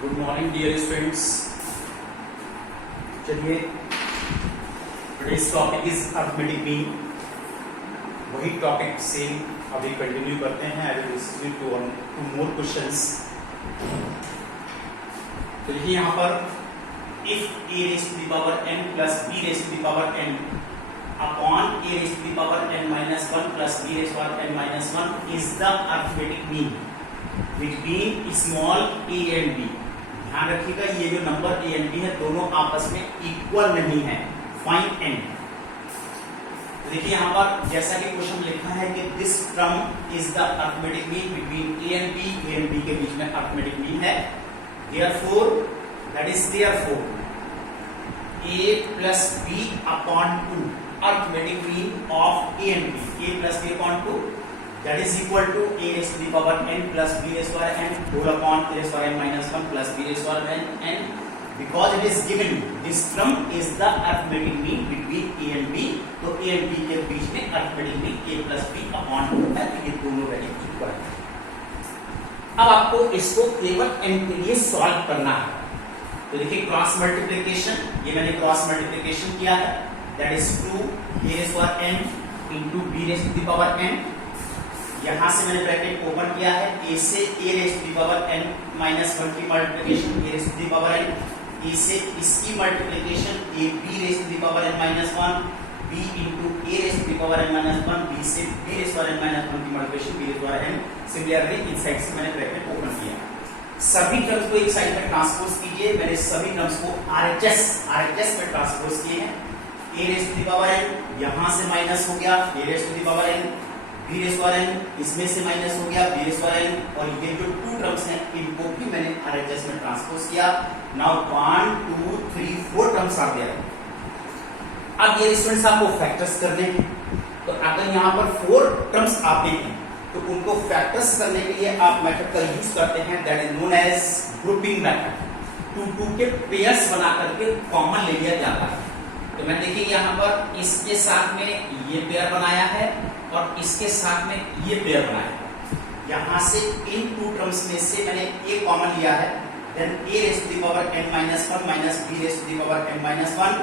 Good morning dear students. चलिए, today's topic is arithmetic mean. वही topic same अभी continue करते हैं। I will discuss two more questions. तो देखिए यहाँ पर if a raised to the power n plus b raised to the power n upon a raised to the power n minus 1 plus b raised to the power n minus 1 is the arithmetic mean between small a and b। ध्यान रखिएगा, ये जो number a and b है दोनों आपस में equal नहीं है। Find n। तो देखिए यहाँ पर जैसा कि क्वेश्चन लिखा है कि this term is the arithmetic mean between a and b के बीच में अरिथमेटिक मीन है। Therefore, that is therefore a plus b upon 2 arithmetic mean of a and b, a plus b upon 2, that is equal to a raised to the power n plus b raised to the power n whole upon a raised to the power n minus 1 plus b raised to the power n, because it is given this term is the arithmetic mean between a and b। तो a and b के बीच में arithmetic mean a plus b upon 2 है। तो ये दोनों value equal है। अब आपको इसको केवल n के लिए सॉल्व करना है। तो देखिए क्रॉस मल्टीप्लिकेशन, ये मैंने क्रॉस मल्टीप्लिकेशन किया है, that is 2 a raised to the n into b raised to the power n। यहां से मैंने ब्रैकेट ओपन किया है, a से a raised to the power n minus 1 की multiplication a raised to the power n, a से इसकी multiplication a b raised to the power n minus 1, b into a raised to the power n minus 1, b से b raised to the power n minus 1 की multiplication b raised to the power n। Similarly इस side से मैंने bracket open किया। सभी terms को एक side में ट्रांसपोज कीजिए। मैंने सभी टर्म्स को आरएचएस में ट्रांसपोज किए हैं। a raised to the power n यहां से माइनस हो गया, a raised to the power n, b raised to the power n इसमें से माइनस हो गया, b raised to the power n, और ये जो टू टर्म्स हैं इनको भी मैंने आरएचएस में ट्रांसपोज किया। नाउ 1 2 3 4 टर्म्स आ गया। अब ये स्टूडेंट्स आपको फैक्टर्स करने हैं। तो अगर यहाँ पर 4 टर्म्स आते हैं तो उनको फैक्टर्स करने के लिए आप मेथड का यूज करते हैं, that is known as grouping method. 2 के पेयर्स बना करके कॉमन ले लिया जाता है। तो मैं देखिए यहाँ पर इसके साथ में ये पेयर बनाया है और इसके साथ में ये पेयर बनाया है। यहाँ से इन 2 टर्म्स में से मैंने a कॉमन लिया है, then a raised to the power n minus 1 minus b raised to the power n minus 1,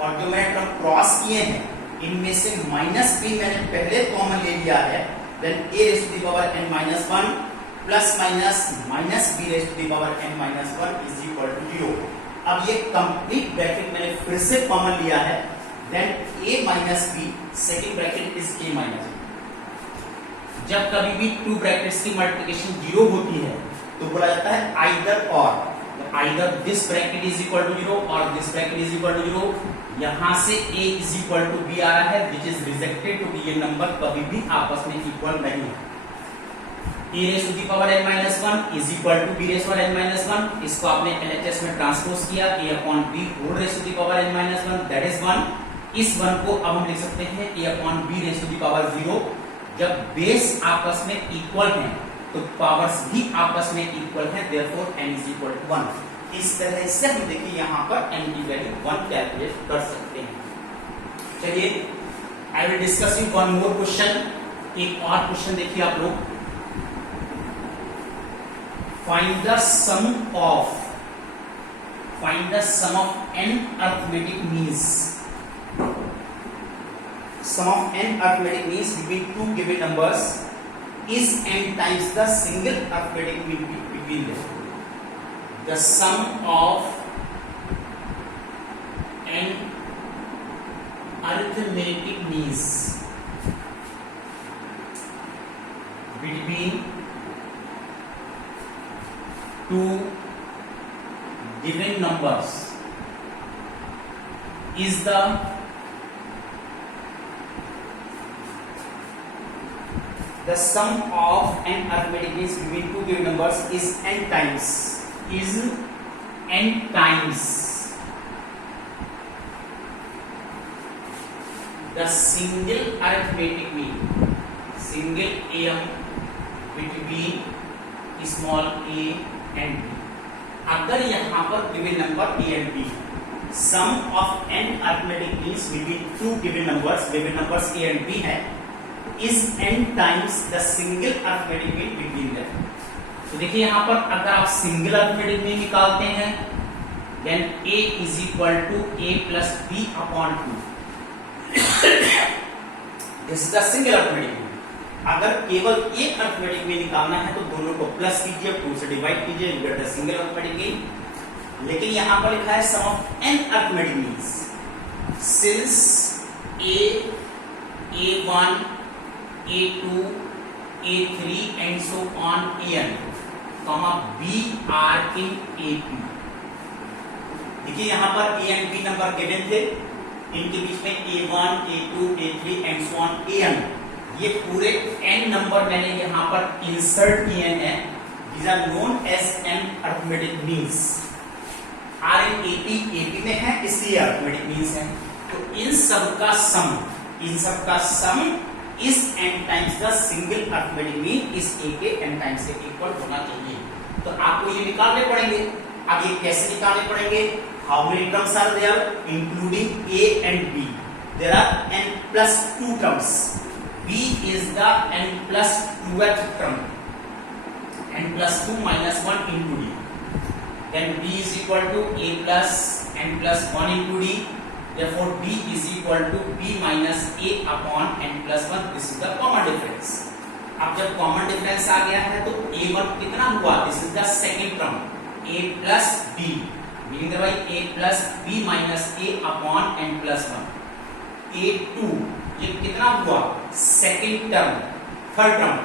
और जो मैंने टर्म क्रॉस किए हैं इनमें से माइनस b मैंने पहले कॉमन ले लिया है, then a raised to the power n minus 1 plus minus b raised to the power n minus 1 is equal to 0। अब ये कंप्लीट ब्रैकेट मैंने फिर से कॉमन लिया है, then a minus b second bracket is a minus b। जब कभी भी 2 ब्रैकेट्स की मल्टीप्लिकेशन 0 होती है तो बोला जाता है आइदर और, either this bracket is equal to 0 और this bracket is equal to 0। यहां से a is equal to b आ रहा है, विच इज रिजेक्टेड, क्योंकि ये नंबर कभी भी आपस में इक्वल नहीं है। a raised to the power n minus 1 is equal to b raised to the power n minus 1। इसको आपने LHS में ट्रांसपोज किया, a upon b whole raised to the power n minus 1, that is 1। इस 1 को अब हम लिख सकते हैं a upon b raised to the power 0। जब बेस आपस में इक्वल हैं तो पावर्स भी आपस में इक्वल हैं, therefore n is equal to 1। इस तरह से हम देखिए यहाँ पर n की वैल्यू 1 कैलकुलेट कर सकते हैं। चलिए, I will discuss you one more question. एक और क्वेश्चन देखिए आप लोग। Find the sum of n arithmetic means। Sum of n arithmetic means between 2 given numbers is n times the single arithmetic mean between them। The sum of n arithmetic means between 2 given numbers is the sum of n arithmetic means between 2 given numbers is n times the single arithmetic mean, single am between small a and b। अगर यहाँ पर given number a and b, sum of n arithmetic means between 2 given numbers a and b है, is n times the single arithmetic mean between them. तो देखिए यहाँ पर अगर आप सिंगल अरिथमेटिक मीन निकालते हैं then a is equal to a plus b upon 2. This is the single arithmetic mean. अगर केवल एक अरिथमेटिक मीन निकालना है तो दोनों को प्लस कीजिए, 2 से डिवाइड कीजिए, you get the single arithmetic mean. लेकिन यहाँ पर लिखा है sum of n arithmetic means. Since a1, a2, a3 and so on an, comma b are in ap. देखिए यहाँ पर a and b number given थे, इनके बीच में a1, a2, a3 and so on an, ये पूरे n नंबर मैंने यहाँ पर इंसर्ट किए हैं. These are known as n arithmetic means. R in AP में है इसलिए arithmetic means है. तो इन सब का सम इस n times the single arithmetic mean इस a के n टाइम्स से इक्वल होना चाहिए. तो आपको ये निकालने पड़ेंगे. अब ये कैसे निकालने पड़ेंगे? How many terms are there including a and b? There are n plus 2 terms. b is the n plus 2th term. n plus 2 minus 1 into d. Then b is equal to a plus n plus 1 into d. Therefore b is equal to b minus a upon n plus 1. This is the common difference. अब जब common difference आ गया है तो a1 कितना हुआ? This is the second term a plus b, meaning bye a plus b minus a upon n plus 1. a2 ये कितना हुआ? Second term, third term.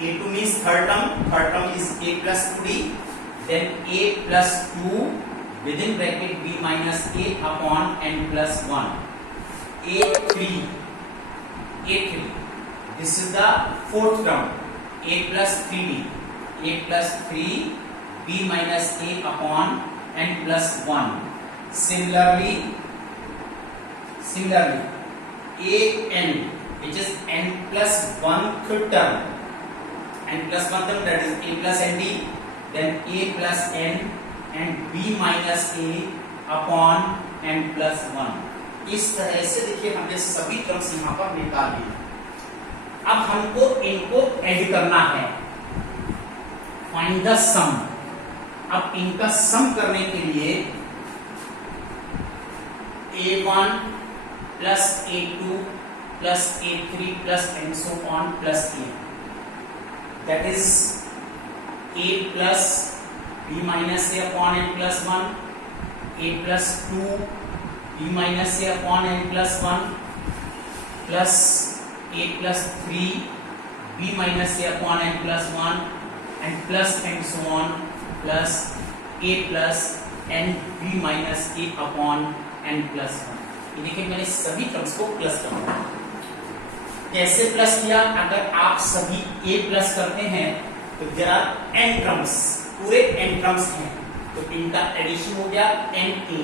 a2 means third term is a plus 2d. then a plus 2 within bracket b minus a upon n plus 1. a3 this is the fourth term, a plus 3d. a plus 3 b minus a upon n plus 1. Similarly an, which is n plus 1th term, that is a plus nd. Then a plus n and b minus a upon n plus 1. इस तरह से देखिए हमने सभी terms यहाँ पर निकाल लिए. अब हमको इनको ऐड करना है. फाइंड द सम. अब इनका सम करने के लिए a1 plus a2 plus a3 plus and so on plus a. That is a plus b minus a upon n plus 1, a plus 2 b minus a upon n plus 1 plus a plus 3 b minus a upon n plus 1 and plus and so on plus a plus n b minus a upon n plus 1. ये देखिए मैंने सभी terms को plus किया. कैसे plus किया? अगर आप सभी a प्लस करते हैं तो देयर आर n टर्म्स, पूरे n टर्म्स हैं तो इनका एडिशन हो गया na.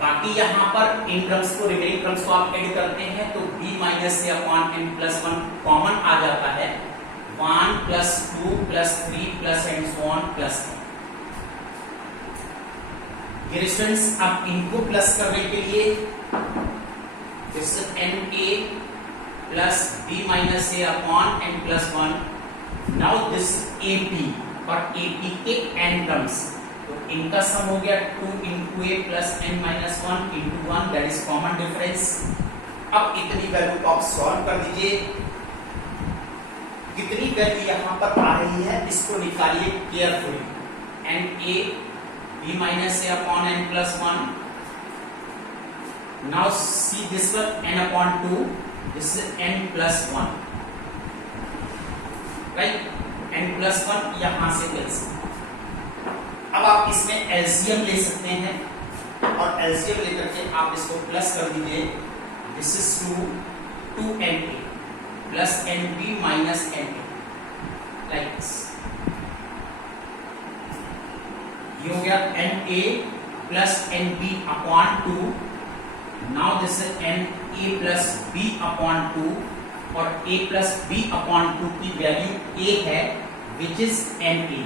बाकी यहाँ पर इन टर्म्स को, रिमेनिंग टर्म्स को आप ऐड करते हैं तो b minus a upon n plus 1 common आ जाता है. 1 plus 2 plus 3 plus and so on plus. ये स्टूडेंट्स अब इनको प्लस करने के लिए this na plus b minus a upon n plus 1. Now this AP और AP के n टर्म्स, तो इनका सम हो गया 2 into a plus n minus 1 into 1, that is common difference. अब इतनी वैल्यू को आप सॉल्व कर दीजिए. कितनी वैल्यू यहाँ पर आ रही है इसको निकालिए carefully. na b minus a upon n plus 1. Now see this one, n upon 2. This is n plus 1. Right, n plus 1 यहां से कैंसिल. अब आप इसमें एलसीएम ले सकते हैं और एलसीएम लेकर के आप इसको प्लस कर दीजिए. This is 2na plus nb minus na, like this. ये हो गया na plus nb upon 2. Now this is na plus b upon 2 और a प्लस b अपॉन 2 की वैल्यू a है which is na.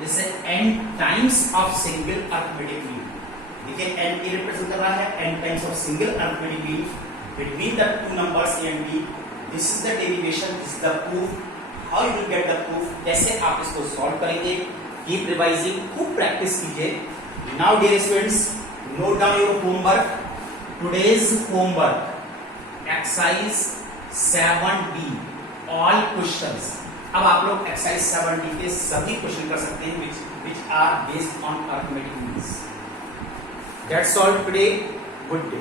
This is n times of single arithmetic mean. देखिए n a represent कर रहा है n times of single arithmetic mean between the two numbers a and b. This is the derivation, this is the proof. How you will get the proof, कैसे आप इसको solve करेंगे. Keep revising, खूब practice कीजिए. Now dear students, note down your homework. Today's homework exercise 7D all questions. अब आप लोग exercise 7D के सभी क्वेश्चन कर सकते हैं which are based on arithmetic means. That's all today. Good day.